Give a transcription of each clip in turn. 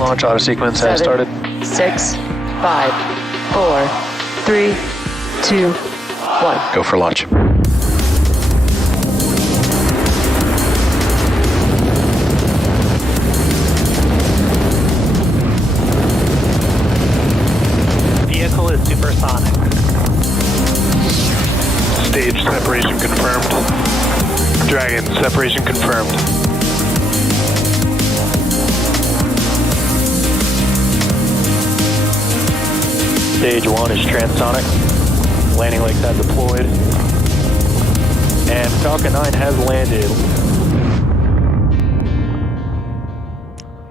Launch auto sequence has started. 6, 5, 4, 3, 2, 1. Go for launch. Vehicle is supersonic. Stage separation confirmed. Dragon, separation confirmed. Stage 1 is transonic. Landing legs have deployed. And Falcon 9 has landed.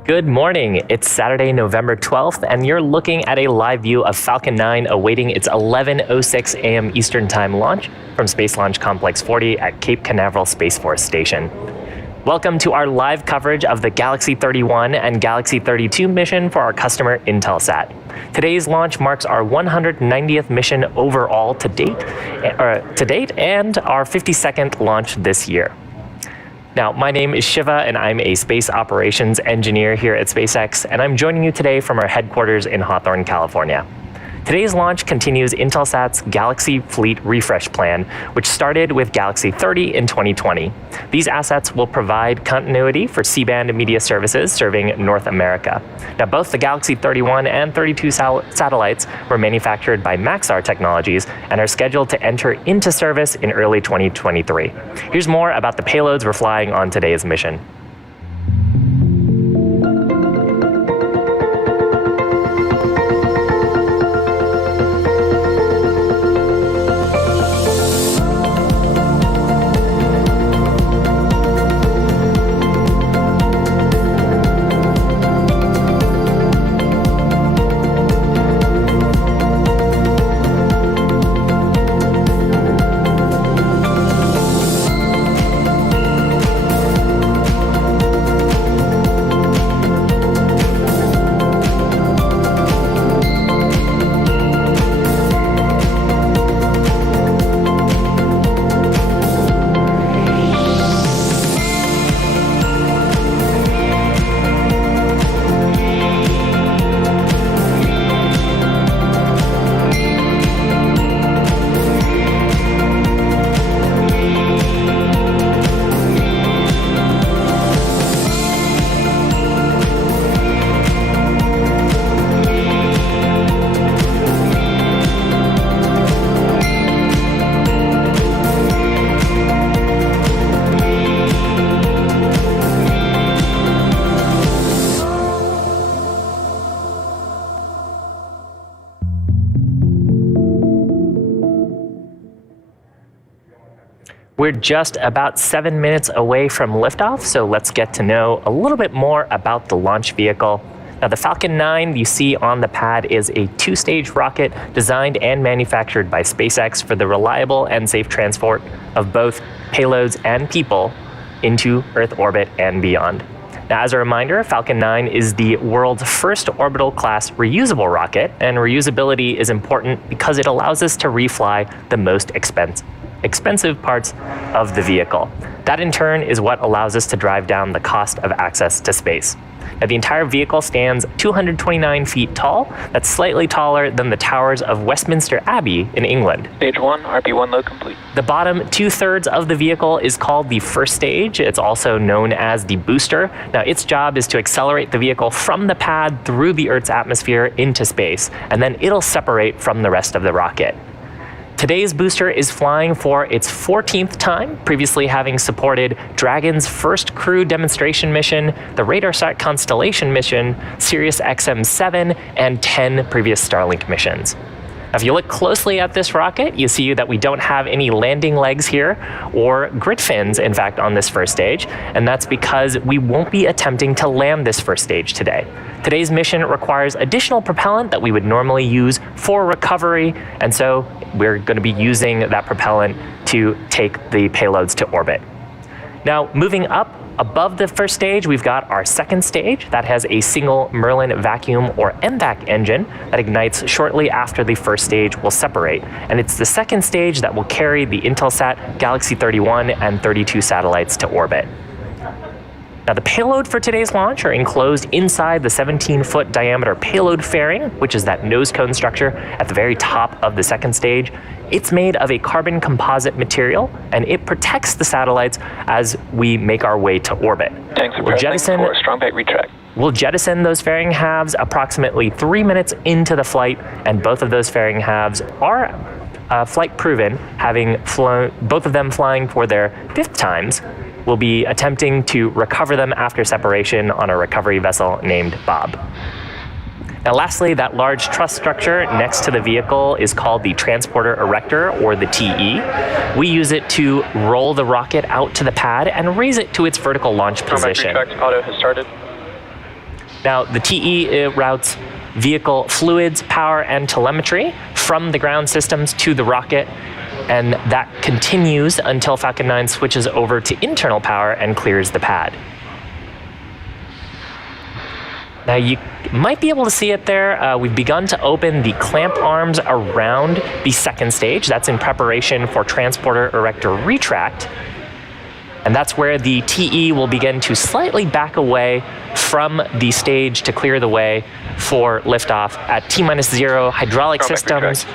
Good morning. It's Saturday, November 12th, and you're looking at a live view of Falcon 9 awaiting its 11:06 a.m. Eastern Time launch from Space Launch Complex 40 at Cape Canaveral Space Force Station. Welcome to our live coverage of the Galaxy 31 and Galaxy 32 mission for our customer Intelsat. Today's launch marks our 190th mission overall to date and our 52nd launch this year. Now, my name is Shiva, and I'm a space operations engineer here at SpaceX, and I'm joining you today from our headquarters in Hawthorne, California. Today's launch continues Intelsat's Galaxy Fleet Refresh Plan, which started with Galaxy 30 in 2020. These assets will provide continuity for C-band media services serving North America. Now, both the Galaxy 31 and 32 satellites were manufactured by Maxar Technologies and are scheduled to enter into service in early 2023. Here's more about the payloads we're flying on today's mission. We're just about 7 minutes away from liftoff, so let's get to know a little bit more about the launch vehicle. Now, the Falcon 9 you see on the pad is a two-stage rocket designed and manufactured by SpaceX for the reliable and safe transport of both payloads and people into Earth orbit and beyond. Now, as a reminder, Falcon 9 is the world's first orbital class reusable rocket, and reusability is important because it allows us to refly the most expensive parts of the vehicle. That in turn is what allows us to drive down the cost of access to space. Now, the entire vehicle stands 229 feet tall. That's slightly taller than the towers of Westminster Abbey in England. Stage 1, RP1 load complete. The bottom 2/3 of the vehicle is called the first stage. It's also known as the booster. Now, its job is to accelerate the vehicle from the pad through the Earth's atmosphere into space, and then it'll separate from the rest of the rocket. Today's booster is flying for its 14th time, previously having supported Dragon's first crew demonstration mission, the RadarSat Constellation mission, Sirius XM-7, and 10 previous Starlink missions. Now, if you look closely at this rocket, you see that we don't have any landing legs here or grid fins, in fact, on this first stage, and that's because we won't be attempting to land this first stage today. Today's mission requires additional propellant that we would normally use for recovery, and so we're going to be using that propellant to take the payloads to orbit. Now, moving up above the first stage, we've got our second stage that has a single Merlin vacuum or MVAC engine that ignites shortly after the first stage will separate. And it's the second stage that will carry the Intelsat Galaxy 31 and 32 satellites to orbit. Now, the payload for today's launch are enclosed inside the 17-foot diameter payload fairing, which is that nose cone structure at the very top of the second stage. It's made of a carbon composite material, and it protects the satellites as we make our way to orbit. Tanks are prepping for strong back retract. We'll jettison those fairing halves approximately 3 minutes into the flight, and both of those fairing halves are flight proven, having flown, both of them flying for their 5th times. We'll be attempting to recover them after separation on a recovery vessel named Bob. Now lastly, that large truss structure next to the vehicle is called the transporter erector, or the TE. We use it to roll the rocket out to the pad and raise it to its vertical launch position. Retract auto has started. Now the TE routes vehicle fluids, power, and telemetry from the ground systems to the rocket, and that continues until Falcon 9 switches over to internal power and clears the pad. Now you might be able to see it there. We've begun to open the clamp arms around the second stage. That's in preparation for transporter erector retract. And that's where the TE will begin to slightly back away from the stage to clear the way for liftoff at T-0 hydraulic systems.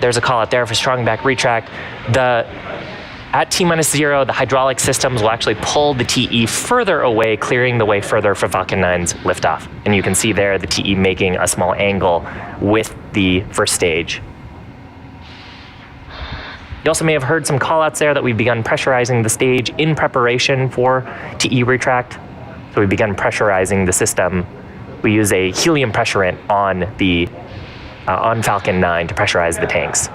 There's a call out there for strong back retract. At T-0, the hydraulic systems will actually pull the TE further away, clearing the way further for Falcon 9's liftoff. And you can see there the TE making a small angle with the first stage. You also may have heard some callouts there that we've begun pressurizing the stage in preparation for TE retract. So we've begun pressurizing the system. We use a helium pressurant on Falcon 9 to pressurize the tanks.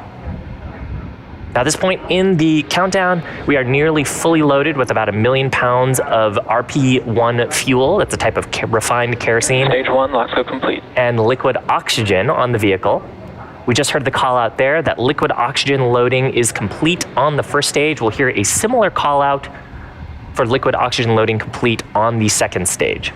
Now, at this point in the countdown, we are nearly fully loaded with about 1 million pounds of RP1 fuel. That's a type of refined kerosene. Stage 1, LOX go complete. And liquid oxygen on the vehicle. We just heard the call out there that liquid oxygen loading is complete on the first stage. We'll hear a similar call out for liquid oxygen loading complete on the second stage.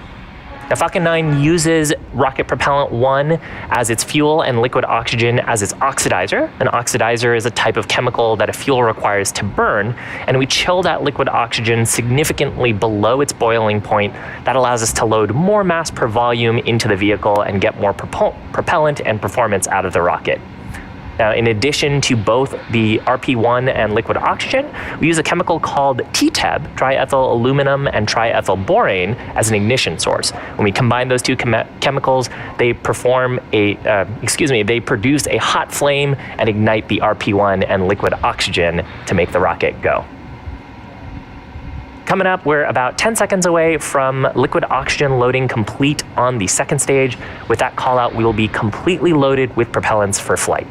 Now, Falcon 9 uses rocket propellant 1 as its fuel and liquid oxygen as its oxidizer. An oxidizer is a type of chemical that a fuel requires to burn, and we chill that liquid oxygen significantly below its boiling point. That allows us to load more mass per volume into the vehicle and get more propellant and performance out of the rocket. Now, in addition to both the RP1 and liquid oxygen, we use a chemical called TTEB, triethyl aluminum and triethyl borane, as an ignition source. When we combine those two chemicals, they they produce a hot flame and ignite the RP1 and liquid oxygen to make the rocket go. Coming up, we're about 10 seconds away from liquid oxygen loading complete on the second stage. With that call out, we will be completely loaded with propellants for flight.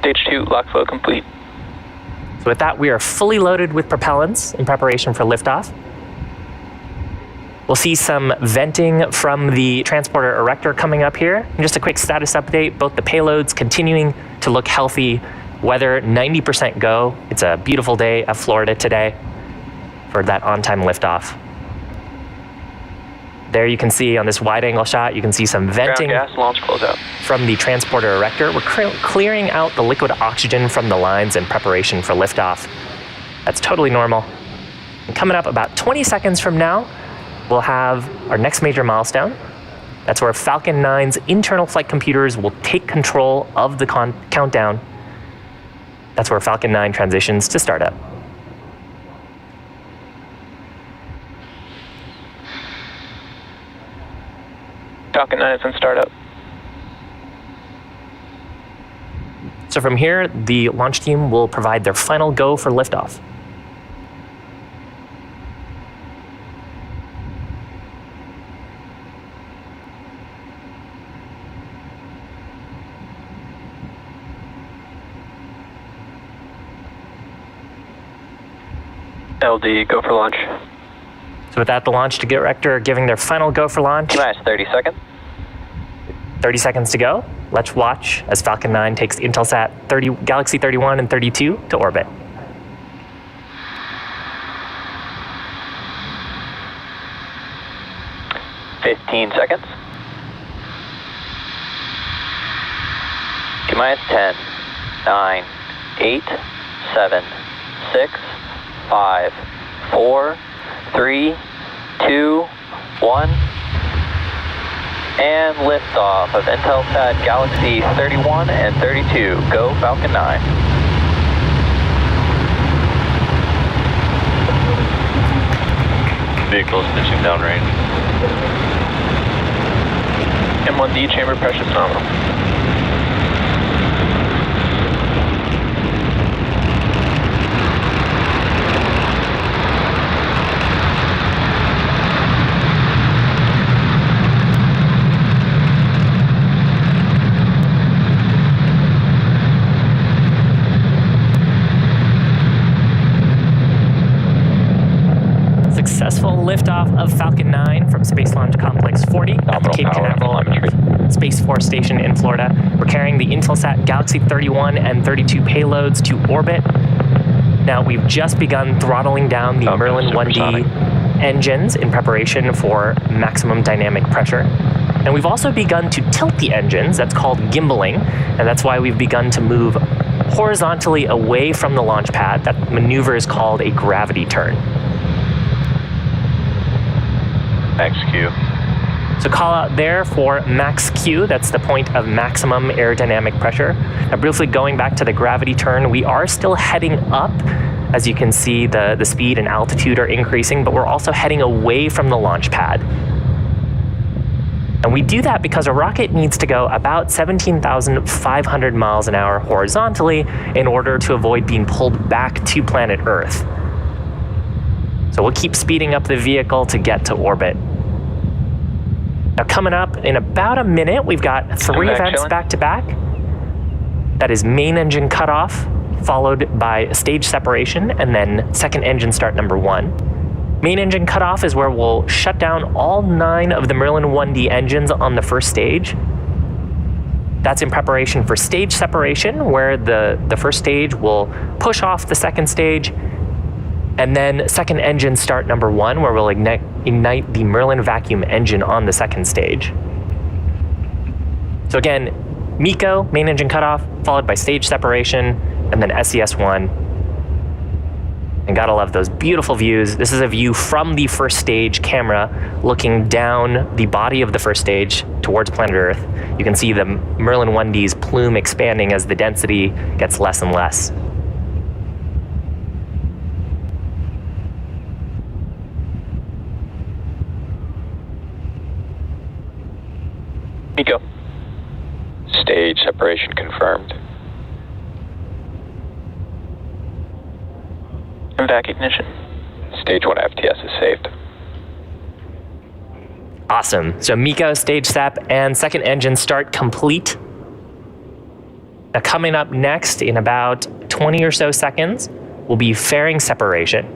Stage 2, LOX flow complete. So with that, we are fully loaded with propellants in preparation for liftoff. We'll see some venting from the transporter erector coming up here. And just a quick status update, both the payloads continuing to look healthy, weather 90% go. It's a beautiful day of Florida today for that on-time liftoff. There you can see on this wide-angle shot, you can see some venting Ground gas, launch closeout. from the transporter erector. We're clearing out the liquid oxygen from the lines in preparation for liftoff. That's totally normal. And coming up about 20 seconds from now, we'll have our next major milestone. That's where Falcon 9's internal flight computers will take control of the countdown. That's where Falcon 9 transitions to startup. Falcon 9 is in startup. So from here, the launch team will provide their final go for liftoff. LD, go for launch. So with that, the launch director giving their final go for launch. Nice, 30 seconds. 30 seconds to go. Let's watch as Falcon 9 takes Intelsat Galaxy 31 and 32 to orbit. T-minus 10, 9, 8, 7, 6, 5, 4, 3, 2, 1. And liftoff of Intelsat Galaxy 31 and 32. Go Falcon 9. Vehicles pitching downrange. M1D chamber pressure nominal. Successful liftoff of Falcon 9 from Space Launch Complex 40 at the Cape Canaveral Space Force Station in Florida. We're carrying the Intelsat Galaxy 31 and 32 payloads to orbit. Now, we've just begun throttling down the Merlin 1D engines in preparation for maximum dynamic pressure. And we've also begun to tilt the engines. That's called gimbaling, and that's why we've begun to move horizontally away from the launch pad. That maneuver is called a gravity turn. Max Q. So call out there for max Q, that's the point of maximum aerodynamic pressure. Now briefly going back to the gravity turn, we are still heading up. As you can see, the speed and altitude are increasing, but we're also heading away from the launch pad. And we do that because a rocket needs to go about 17,500 miles an hour horizontally in order to avoid being pulled back to planet Earth. So we'll keep speeding up the vehicle to get to orbit. Now coming up in about a minute, we've got three events back to back. That is main engine cutoff, followed by stage separation, and then second engine start number 1. Main engine cutoff is where we'll shut down all 9 of the Merlin 1D engines on the first stage. That's in preparation for stage separation, where the first stage will push off the second stage. And then second engine start number 1, where we'll ignite the Merlin vacuum engine on the second stage. So again, MECO, main engine cutoff, followed by stage separation, and then SES-1. And gotta love those beautiful views. This is a view from the first stage camera looking down the body of the first stage towards planet Earth. You can see the Merlin 1D's plume expanding as the density gets less and less. MECO. Stage separation confirmed. And vac ignition. Stage 1 FTS is saved. Awesome. So MECO, stage sep, and second engine start complete. Now coming up next in about 20 or so seconds will be fairing separation.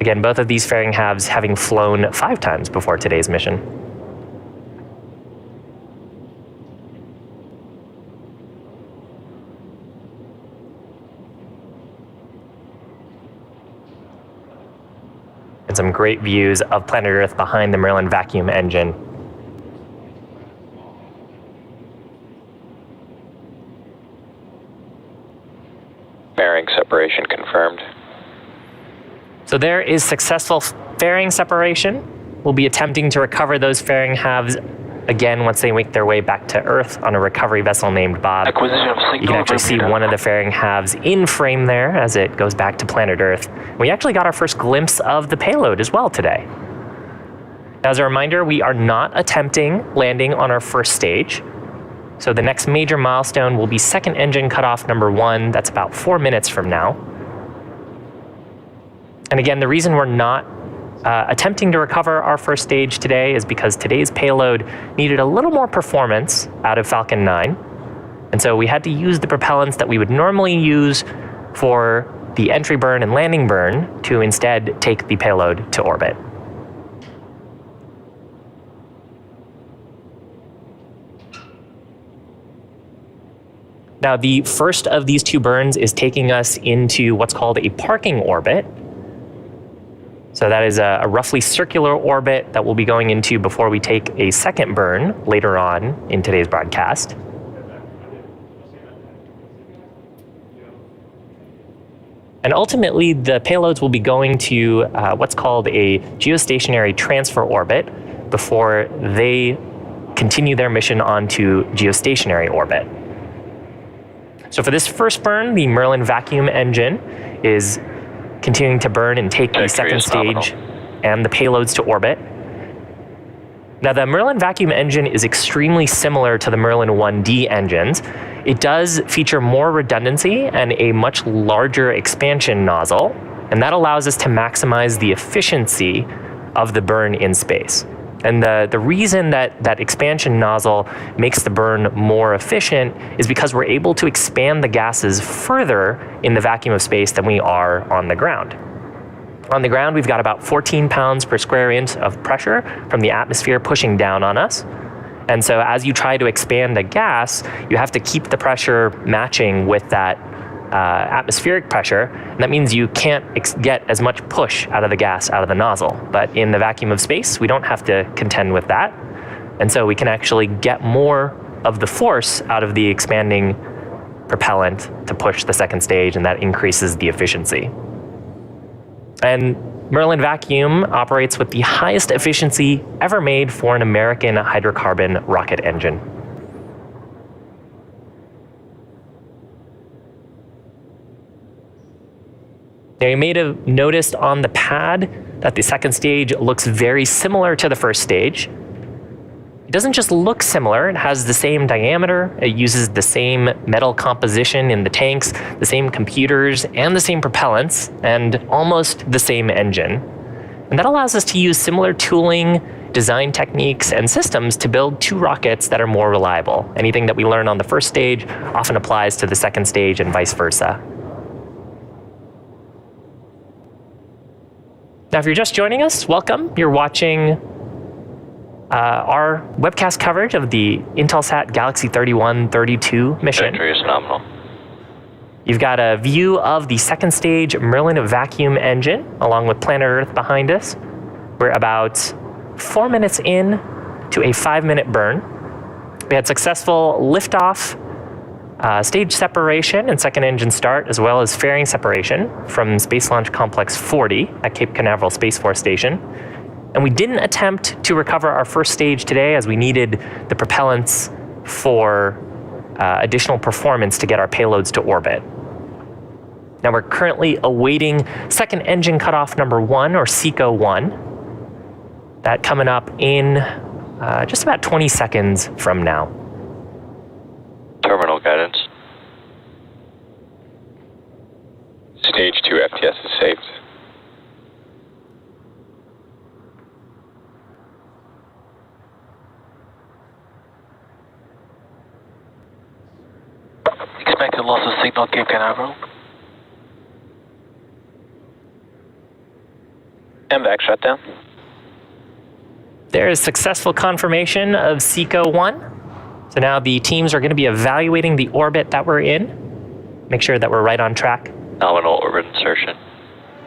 Again, both of these fairing halves having flown 5 times before today's mission. And some great views of planet Earth behind the Merlin vacuum engine. Fairing separation confirmed. So there is successful fairing separation. We'll be attempting to recover those fairing halves again once they make their way back to Earth on a recovery vessel named Bob. Acquisition of signal. You can actually see one of the fairing halves in frame there as it goes back to planet Earth. We actually got our first glimpse of the payload as well today. As a reminder, we are not attempting landing on our first stage. So the next major milestone will be second engine cutoff number 1. That's about 4 minutes from now. And again, the reason we're not attempting to recover our first stage today is because today's payload needed a little more performance out of Falcon 9. And so we had to use the propellants that we would normally use for the entry burn and landing burn to instead take the payload to orbit. Now, the first of these 2 burns is taking us into what's called a parking orbit. So that is a roughly circular orbit that we'll be going into before we take a second burn later on in today's broadcast. And ultimately, the payloads will be going to what's called a geostationary transfer orbit before they continue their mission onto geostationary orbit. So for this first burn, the Merlin vacuum engine is continuing to burn and take the second stage and the payloads to orbit. Now, the Merlin vacuum engine is extremely similar to the Merlin 1D engines. It does feature more redundancy and a much larger expansion nozzle, and that allows us to maximize the efficiency of the burn in space. And the reason that expansion nozzle makes the burn more efficient is because we're able to expand the gases further in the vacuum of space than we are on the ground. On the ground, we've got about 14 pounds per square inch of pressure from the atmosphere pushing down on us. And so as you try to expand a gas, you have to keep the pressure matching with that atmospheric pressure. And that means you can't get as much push out of the gas out of the nozzle. But in the vacuum of space, we don't have to contend with that. And so we can actually get more of the force out of the expanding propellant to push the second stage, and that increases the efficiency. And Merlin Vacuum operates with the highest efficiency ever made for an American hydrocarbon rocket engine. Now, you may have noticed on the pad that the second stage looks very similar to the first stage. It doesn't just look similar, it has the same diameter, it uses the same metal composition in the tanks, the same computers, and the same propellants, and almost the same engine. And that allows us to use similar tooling, design techniques, and systems to build two rockets that are more reliable. Anything that we learn on the first stage often applies to the second stage and vice versa. Now, if you're just joining us, welcome. You're watching our webcast coverage of the Intelsat Galaxy 31-32 mission. Trajectory is nominal. You've got a view of the second stage Merlin vacuum engine, along with planet Earth behind us. We're about 4 minutes in to a 5-minute burn. We had successful liftoff, stage separation and second engine start, as well as fairing separation from Space Launch Complex 40 at Cape Canaveral Space Force Station. And we didn't attempt to recover our first stage today, as we needed the propellants for additional performance to get our payloads to orbit. Now, we're currently awaiting second engine cutoff number 1, or SECO 1. That coming up in just about 20 seconds from now. Terminal guidance. Stage 2 FTS is safe. Expected loss of signal Cape Canaveral. MVAC shutdown. There is successful confirmation of SECO 1. So now the teams are going to be evaluating the orbit that we're in, make sure that we're right on track. Nominal orbit insertion.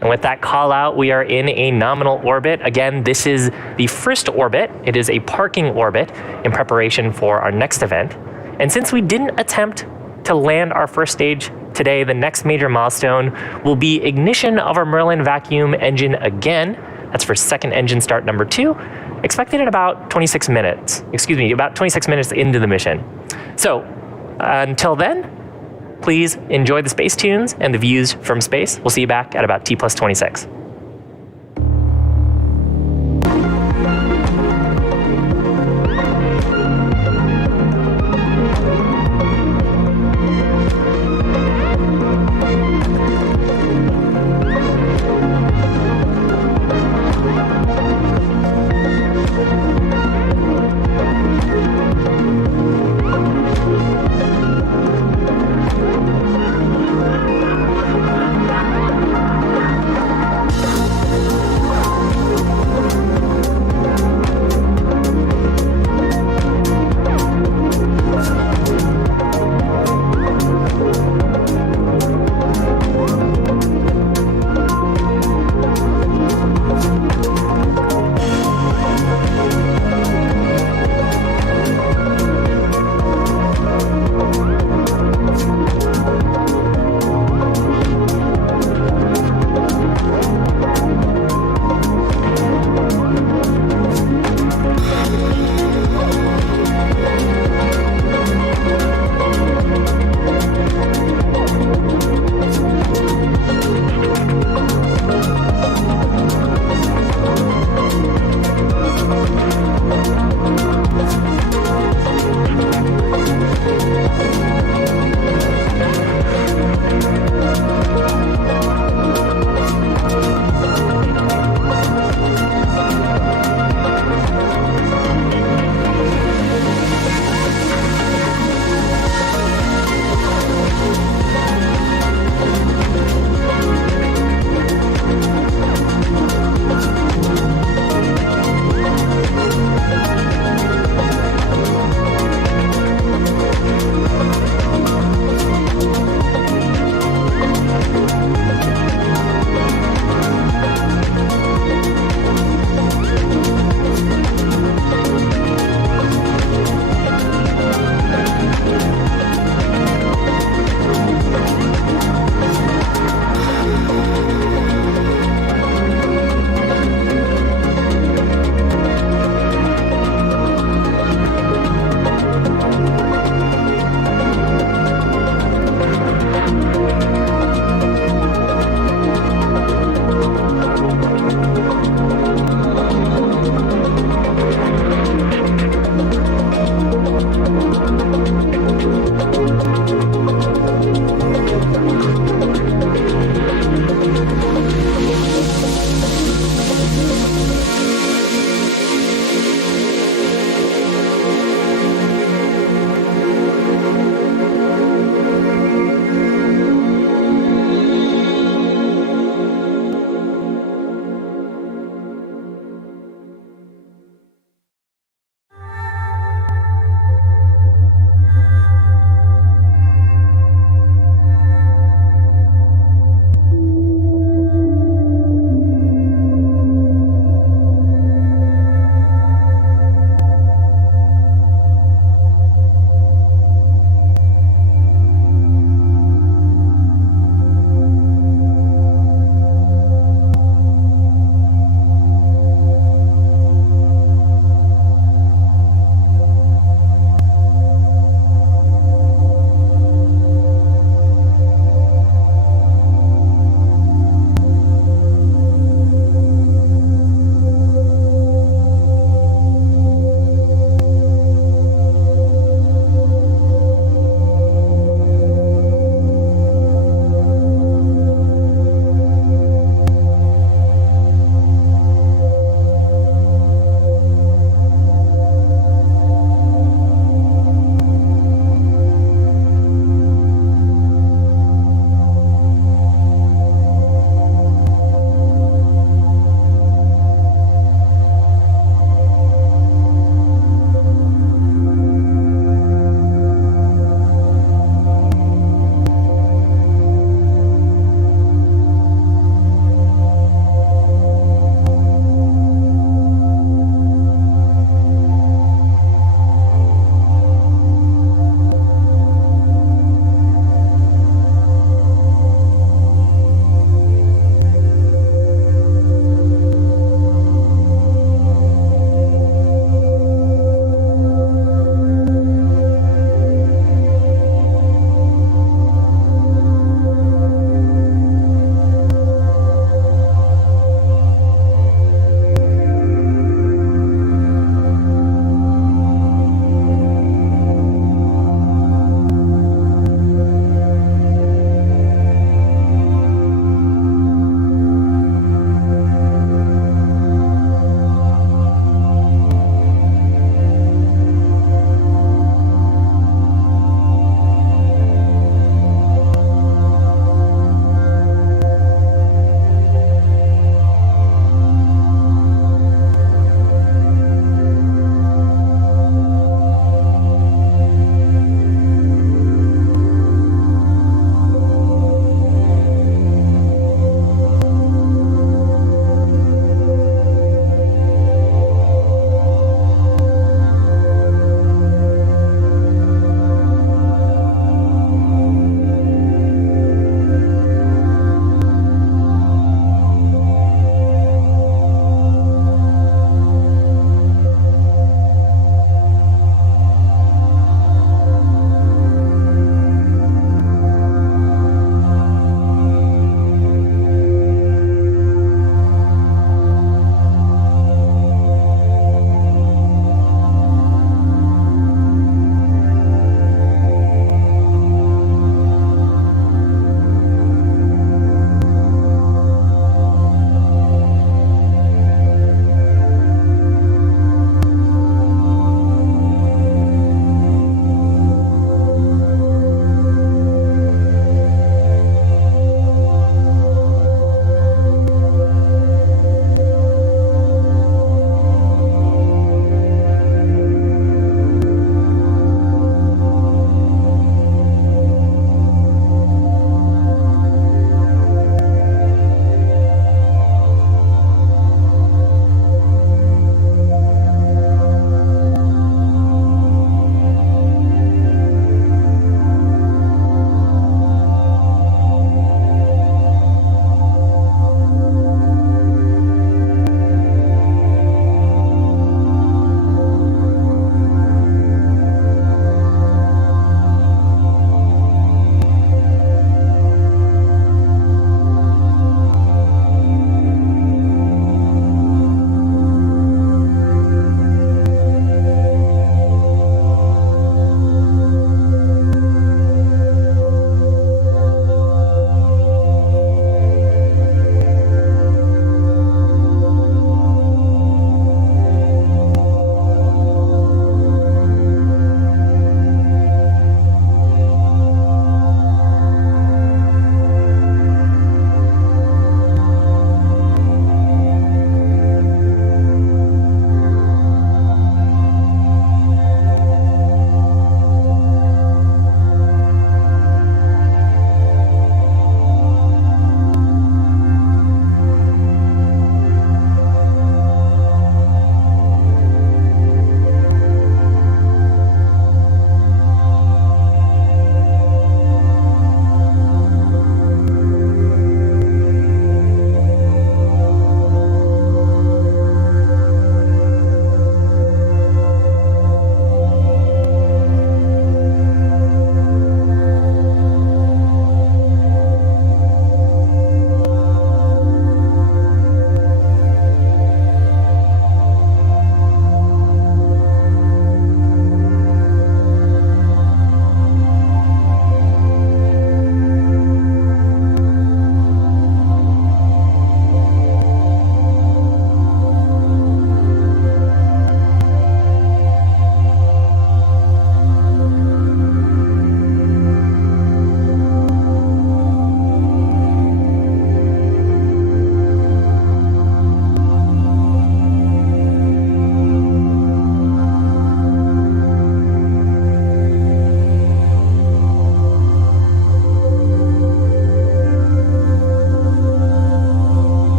And with that call out, we are in a nominal orbit. Again, this is the first orbit. It is a parking orbit in preparation for our next event. And since we didn't attempt to land our first stage today, the next major milestone will be ignition of our Merlin vacuum engine again. That's for second engine start number 2, expected in about 26 minutes. About 26 minutes into the mission. So until then, please enjoy the space tunes and the views from space. We'll see you back at about T+26.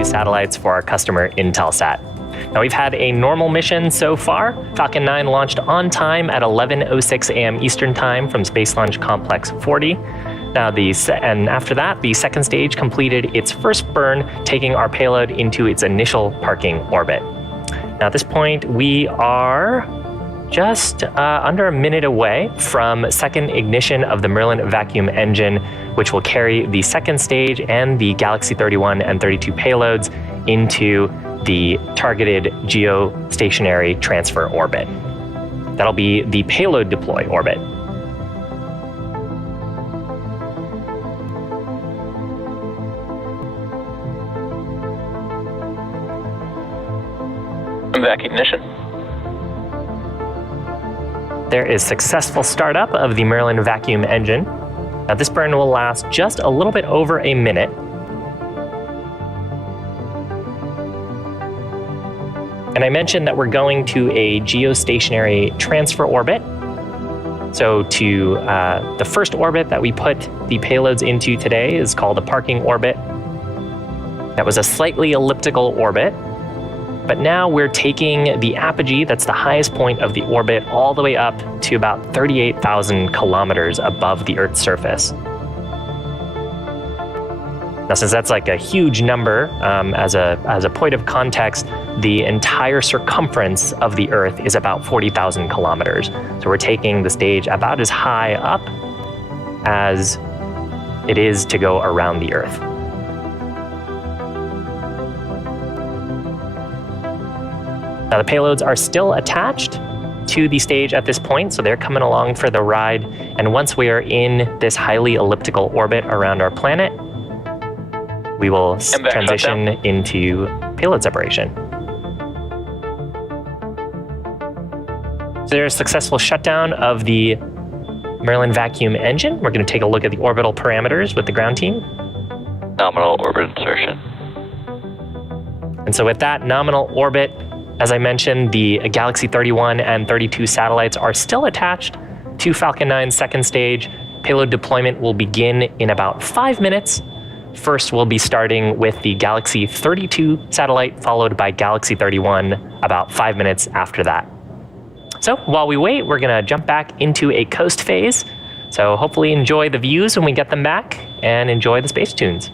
32 satellites for our customer Intelsat. Now, we've had a normal mission so far. Falcon 9 launched on time at 11:06 a.m. Eastern Time from Space Launch Complex 40. Now, and after that, the second stage completed its first burn, taking our payload into its initial parking orbit. Now, at this point, we are just under a minute away from second ignition of the Merlin vacuum engine, which will carry the second stage and the Galaxy 31 and 32 payloads into the targeted geostationary transfer orbit. That'll be the payload deploy orbit. Vac ignition. There is successful startup of the Merlin vacuum engine. Now, this burn will last just a little bit over a minute. And I mentioned that we're going to a geostationary transfer orbit. So to the first orbit that we put the payloads into today is called a parking orbit. That was a slightly elliptical orbit. But now we're taking the apogee, that's the highest point of the orbit, all the way up to about 38,000 kilometers above the Earth's surface. Now, since that's like a huge number, as a point of context, the entire circumference of the Earth is about 40,000 kilometers. So we're taking the stage about as high up as it is to go around the Earth. Now, the payloads are still attached to the stage at this point, so they're coming along for the ride. And once we are in this highly elliptical orbit around our planet, we will transition into payload separation. So there's a successful shutdown of the Merlin vacuum engine. We're going to take a look at the orbital parameters with the ground team. Nominal orbit insertion. And so with that nominal orbit, as I mentioned, the Galaxy 31 and 32 satellites are still attached to Falcon 9's second stage. Payload deployment will begin in about 5 minutes. First, we'll be starting with the Galaxy 32 satellite, followed by Galaxy 31 about 5 minutes after that. So while we wait, we're going to jump back into a coast phase. So hopefully enjoy the views when we get them back and enjoy the space tunes.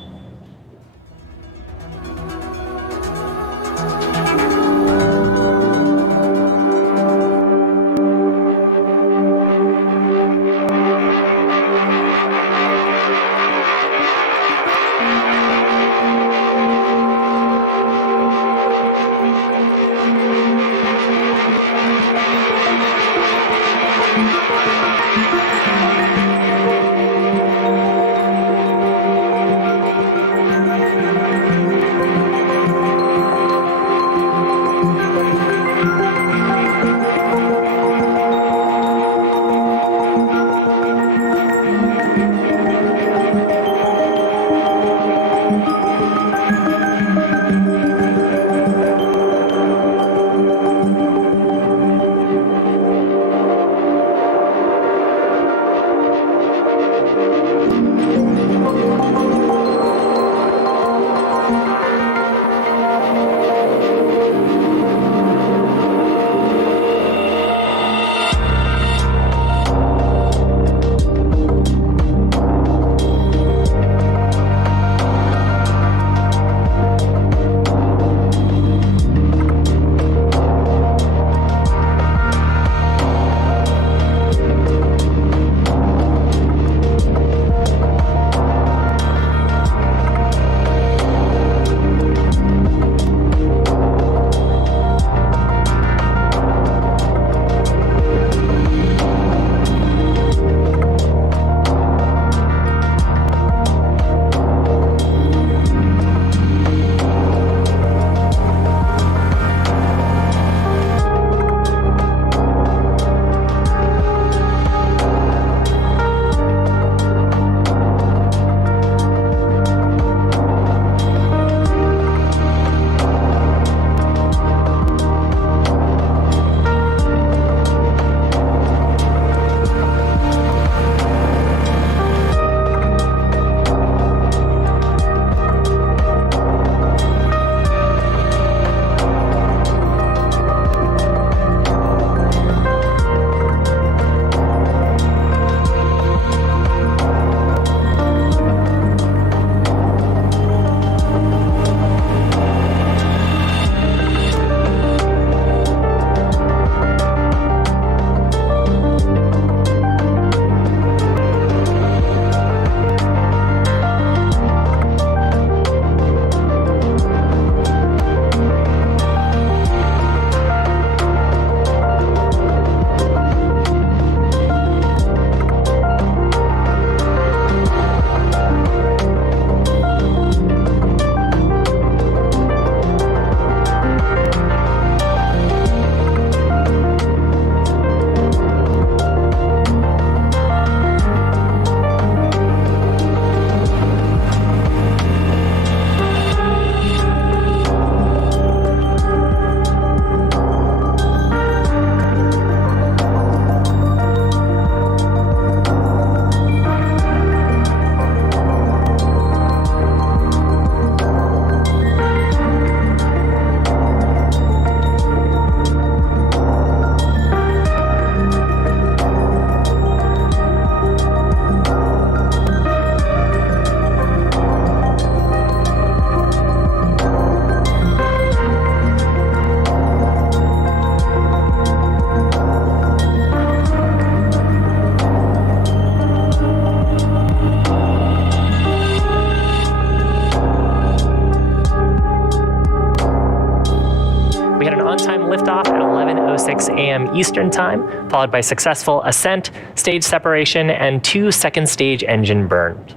on-time liftoff at 11:06 a.m. Eastern Time, followed by successful ascent, stage separation, and 2 second stage engine burns.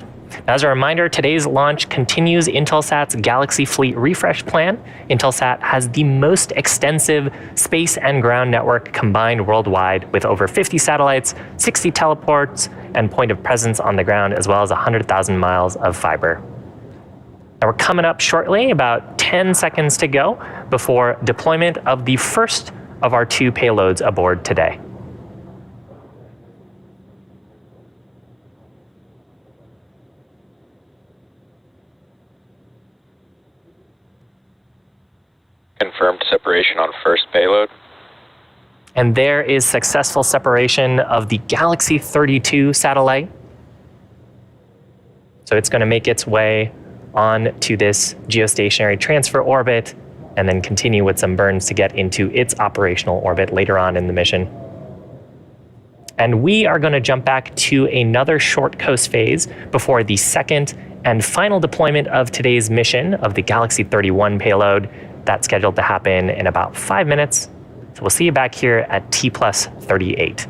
Now, as a reminder, today's launch continues Intelsat's Galaxy fleet refresh plan. Intelsat has the most extensive space and ground network combined worldwide, with over 50 satellites, 60 teleports, and point of presence on the ground, as well as 100,000 miles of fiber. Now, we're coming up shortly, about 10 seconds to go before deployment of the first of our 2 payloads aboard today. Confirmed separation on first payload. And there is successful separation of the Galaxy 32 satellite. So it's going to make its way on to this geostationary transfer orbit and then continue with some burns to get into its operational orbit later on in the mission. And we are going to jump back to another short coast phase before the second and final deployment of today's mission of the Galaxy 31 payload. That's scheduled to happen in about 5 minutes. So we'll see you back here at T+38.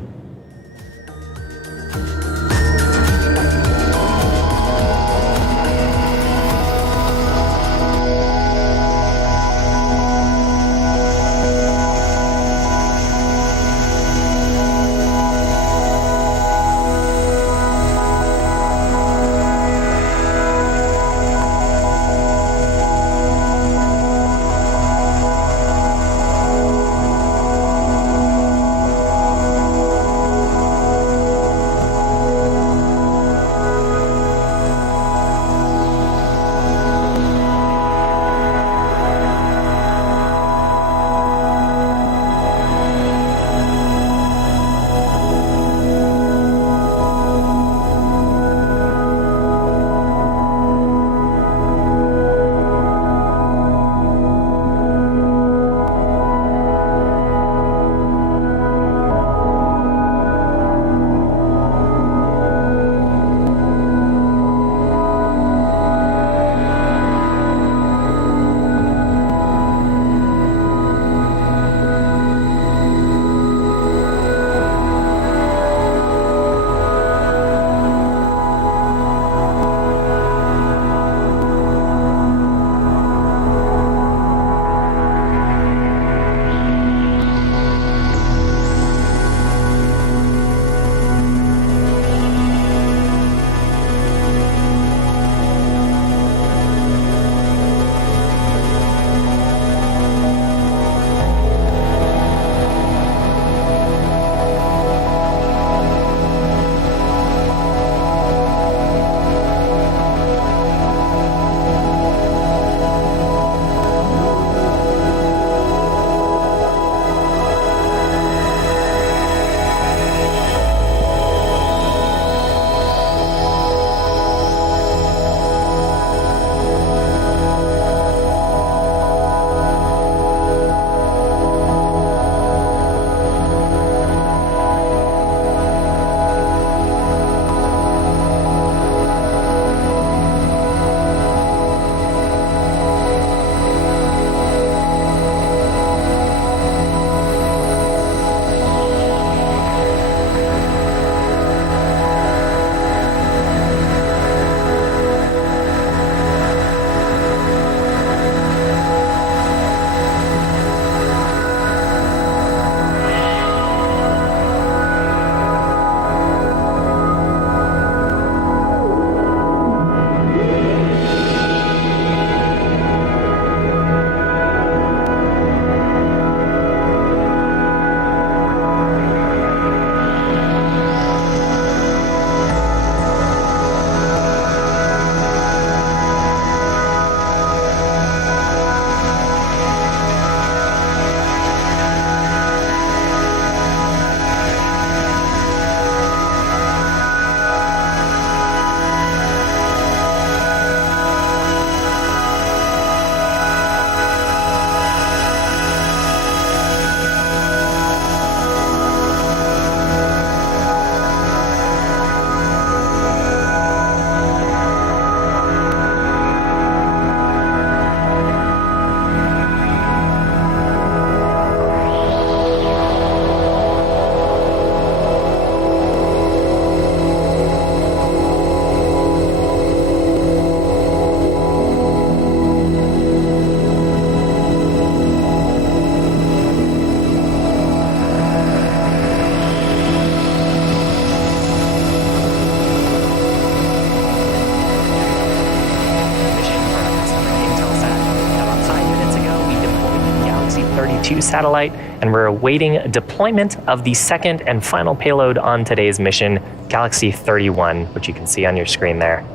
32 satellite, and we're awaiting deployment of the second and final payload on today's mission, Galaxy 31, which you can see on your screen there.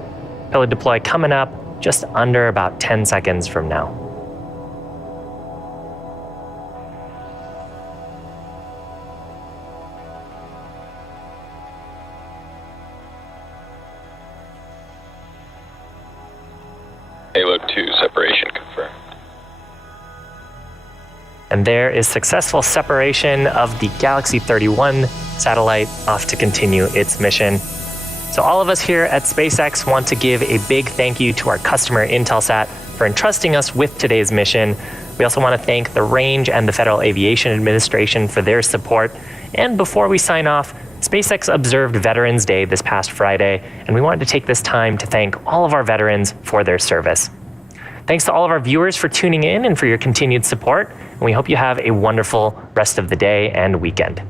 Payload deploy coming up just under about 10 seconds from now. Payload 2 separation confirmed. And there is successful separation of the Galaxy 31 satellite off to continue its mission. So all of us here at SpaceX want to give a big thank you to our customer Intelsat for entrusting us with today's mission. We also want to thank the Range and the Federal Aviation Administration for their support. And before we sign off, SpaceX observed Veterans Day this past Friday, and we wanted to take this time to thank all of our veterans for their service. Thanks to all of our viewers for tuning in and for your continued support, and we hope you have a wonderful rest of the day and weekend.